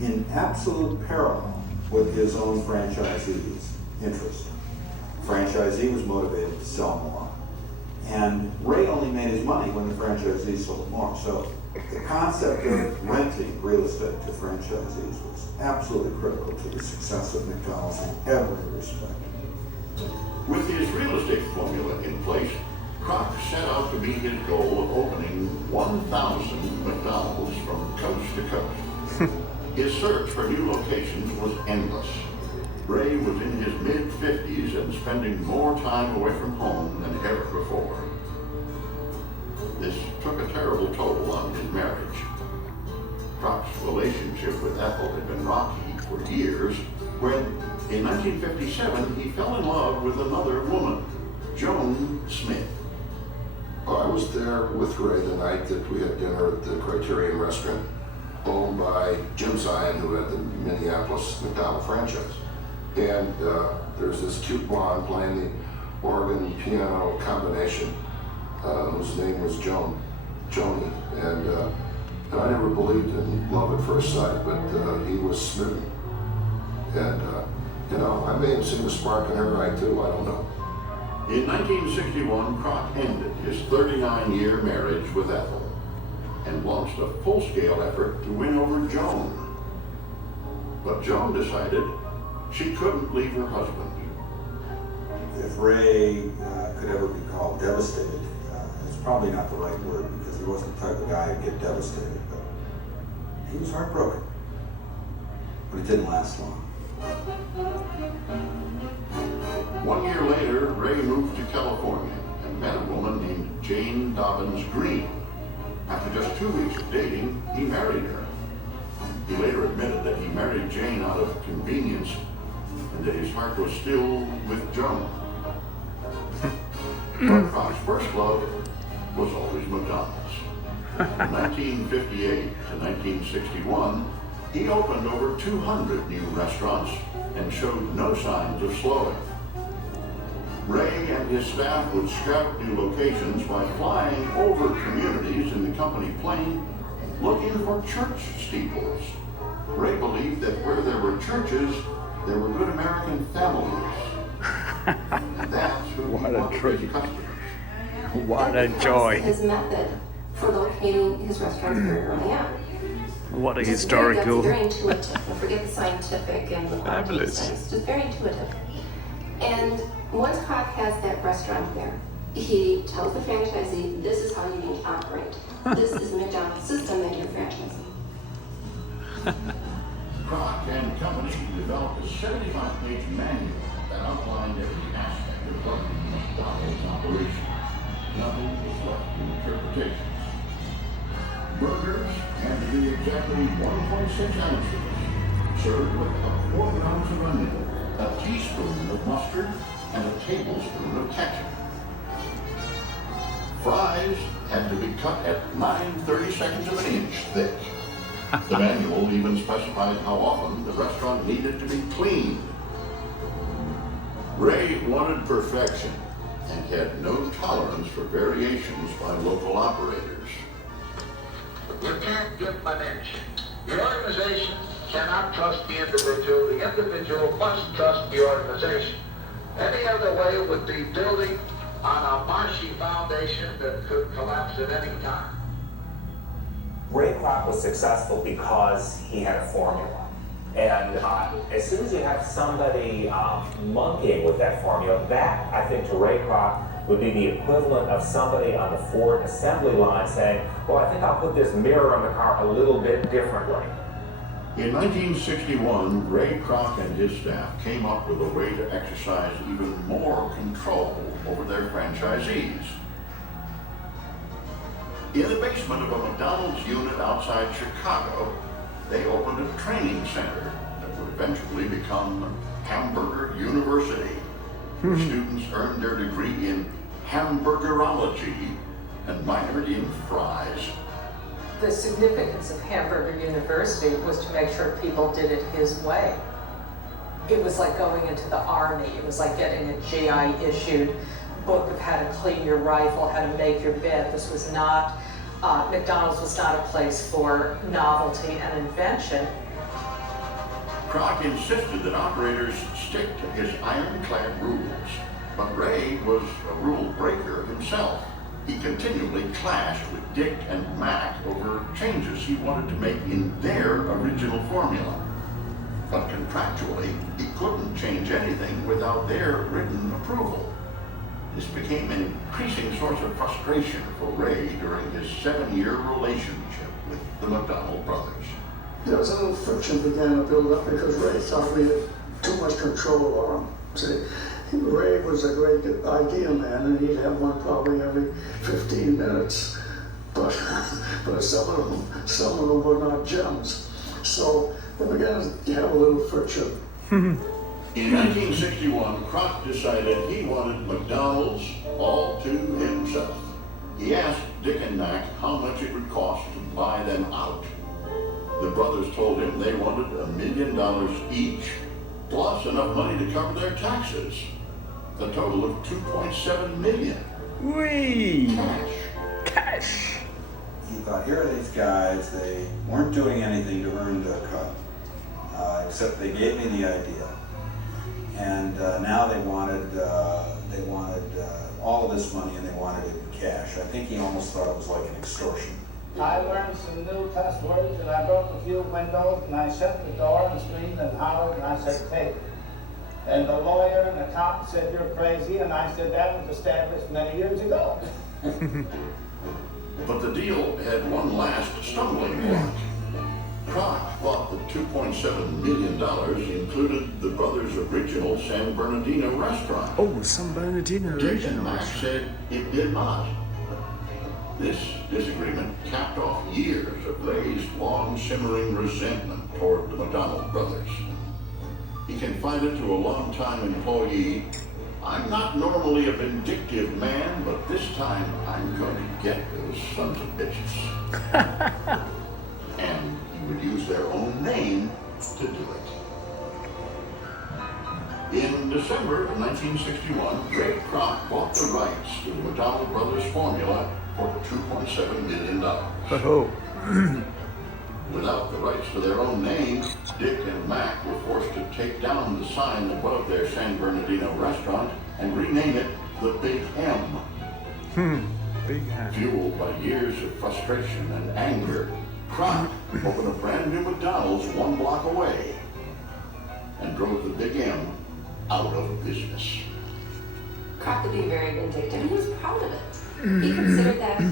in absolute parallel with his own franchisee's interest. Franchisee was motivated to sell more, and Ray only made his money when the franchisee sold more. So the concept of renting real estate to franchisees was absolutely critical to the success of McDonald's in every respect. With his real estate formula in place, Kroc set out to meet his goal of opening 1,000 McDonald's from coast to coast. His search for new locations was endless. Ray was in his mid-50s and spending more time away from home than ever before. This took a terrible toll on his marriage. Kroc's relationship with Ethel had been rocky for years when, in 1957, he fell in love with another woman, Joan Smith. I was there with Ray the night that we had dinner at the Criterion restaurant, owned by Jim Zion, who had the Minneapolis McDonald franchise. And there's this cute blonde playing the organ piano combination, whose name was Joni. And I never believed in love at first sight, but he was smitten. And, I may have seen the spark in her eye too, I don't know. In 1961, Kroc ended his 39-year marriage with Ethel and launched a full-scale effort to win over Joan. But Joan decided she couldn't leave her husband. If Ray could ever be called devastated, it's probably not the right word because he wasn't the type of guy who'd get devastated, but he was heartbroken. But it didn't last long. 1 year later, Ray moved to California and met a woman named Jane Dobbins Green. After just 2 weeks of dating, he married her. He later admitted that he married Jane out of convenience and that his heart was still with Joan. But Kroc's first love was always McDonald's. From 1958 to 1961, he opened over 200 new restaurants and showed no signs of slowing. Ray and his staff would scout new locations by flying over communities in the company plane looking for church steeples. Ray believed that where there were churches, there were good American families. And that's who What he a wanted treat. his customers. What a joy. His method for locating his restaurants very early on. What a Just historical. Very intuitive. Don't forget the scientific and the Fabulous. science. Just very intuitive. And once Kroc has that restaurant there, he tells the franchisee, this is how you need to operate. This is the McDonald's system that you're franchising. Kroc and company developed a 75-page manual that outlined every aspect of running McDonald's operation. Nothing was left to interpretations. Burgers had to be exactly 1.6 ounces, served with a quarter ounce of onion, a teaspoon of mustard, and a tablespoon of ketchup. Fries had to be cut at 9/32 of an inch thick. The manual even specified how often the restaurant needed to be cleaned. Ray wanted perfection and had no tolerance for variations by local operators. You can't give an inch. The organization cannot trust the individual. The individual must trust the organization. Any other way would be building on a marshy foundation that could collapse at any time. Ray Kroc was successful because he had a formula. And as soon as you have somebody monkeying with that formula, that, I think, to Ray Kroc would be the equivalent of somebody on the Ford assembly line saying, well, I think I'll put this mirror on the car a little bit differently. In 1961, Ray Kroc and his staff came up with a way to exercise even more control over their franchisees. In the basement of a McDonald's unit outside Chicago, they opened a training center that would eventually become Hamburger University, where students earned their degree in hamburgerology and minored in fries. The significance of Hamburger University was to make sure people did it his way. It was like going into the army. It was like getting a GI issued book of how to clean your rifle, how to make your bed. This was not, McDonald's was not a place for novelty and invention. Kroc insisted that operators stick to his ironclad rules, but Ray was a rule breaker himself. He continually clashed with Dick and Mac over changes he wanted to make in their original formula. But contractually, he couldn't change anything without their written approval. This became an increasing source of frustration for Ray during his 7-year relationship with the McDonald brothers. There was a little friction began to build up because Ray thought we had too much control over him. See, Ray was a great idea man, and he'd have one probably every 15 minutes. But some of them were not gems. So they began to have a little friction. In 1961, Kroc decided he wanted McDonald's all to himself. He asked Dick and Mac how much it would cost to buy them out. The brothers told him they wanted $1 million each, plus enough money to cover their taxes. A total of $2.7 million. Whee! Cash. Cash! He thought, here are these guys, they weren't doing anything to earn their cut, except they gave me the idea. And now they wanted all of this money, and they wanted it in cash. I think he almost thought it was like an extortion. I learned some new cuss words, and I broke a few windows, and I shut the door and screamed and hollered, and I said, take it. And the lawyer and the cop said, you're crazy, and I said, that was established many years ago. But the deal had one last stumbling block. Kroc thought the $2.7 million included the brothers' original San Bernardino restaurant. Oh, San Bernardino Dick and original. Mac said it did not. This disagreement capped off years of Ray's long simmering resentment toward the McDonald brothers. He confided to a longtime employee, I'm not normally a vindictive man, but this time I'm going to get those sons of bitches. And he would use their own name to do it. In December of 1961, Ray Kroc bought the rights to the McDonald brothers formula for $2.7 million. Oh. Without the rights to their own name, Dick and Mac were forced to take down the sign above their San Bernardino restaurant and rename it the Big M. Big hand. Fueled by years of frustration and anger, Kroc opened a brand new McDonald's 1 block away and drove the Big M out of business. Kroc could be very vindictive, and he was proud of it. He considered that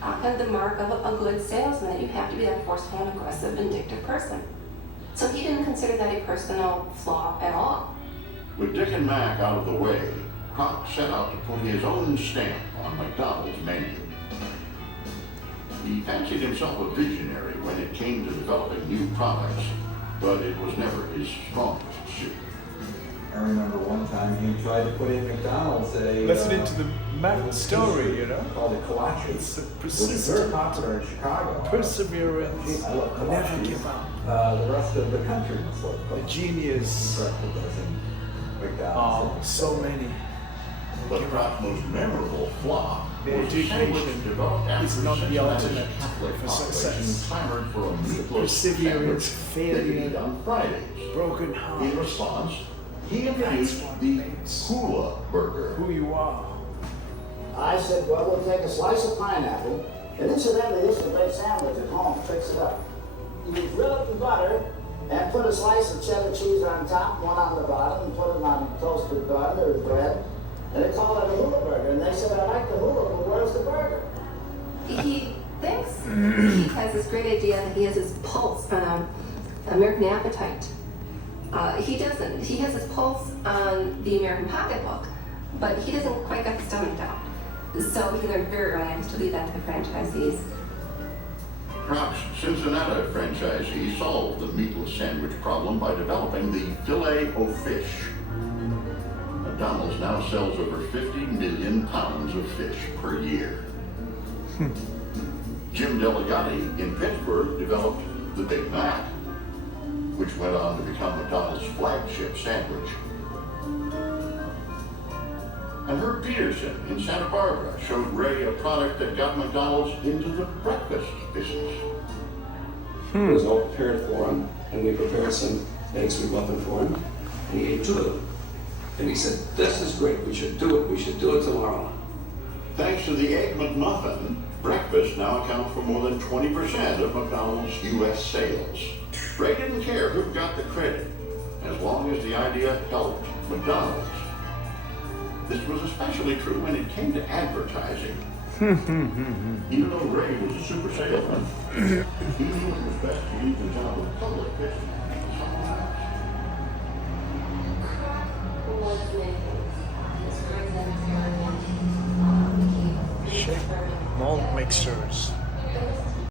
kind of the mark of a good salesman, that you have to be that forceful and aggressive, vindictive person. So he didn't consider that a personal flaw at all. With Dick and Mac out of the way, Kroc set out to put his own stamp on McDonald's menu. He fancied himself a visionary when it came to developing new products, but it was never his strongest suit. I remember one time he tried to put in McDonald's a... Listening to the Mac story, you know? Called a kolache. It's the It was very persistent popular in Chicago. perseverance. I love Never kolaches. give up. The rest of the country was like The kolache. genius. Corrected those in Oh, McDonald's. so many. But Kroc's most memorable flop Their was the sandwich dedication developed after is not the Cincinnati's ultimate Catholic for population success. clamored for a meatless Perseverance, sandwich they could failure, eat on Fridays. broken In heart. response, he That's introduced what the makes hula burger. Who you are. I said, well, we'll take a slice of pineapple, and incidentally, this is a great sandwich at home, fix it up. You grill it in butter, and put a slice of cheddar cheese on top, one on the bottom, and put them on toasted bun or bread, and they call it a hula burger. And they said, I like the hula, but where's the burger? He thinks he has this great idea that he has his pulse on American Appetite. He doesn't. He has his pulse on the American Pocketbook, but he doesn't quite get the stomach down. So he learned very early to leave that to the franchisees. Kroc's Cincinnati franchisee solved the meatless sandwich problem by developing the Filet-O-Fish. McDonald's now sells over 50 million pounds of fish per year. Jim Delegati in Pittsburgh developed the Big Mac, which went on to become McDonald's flagship sandwich. And Herb Peterson in Santa Barbara showed Ray a product that got McDonald's into the breakfast business. It was all prepared for him, and we prepared some eggs McMuffin for him, and he ate 2 of them. And he said, "This is great, we should do it tomorrow." Thanks to the Egg McMuffin, breakfast now accounts for more than 20% of McDonald's U.S. sales. Ray didn't care who got the credit, as long as the idea helped McDonald's. This was especially true when it came to advertising. Even though Ray was a super salesman, he knew it was best to use the job of public pitching.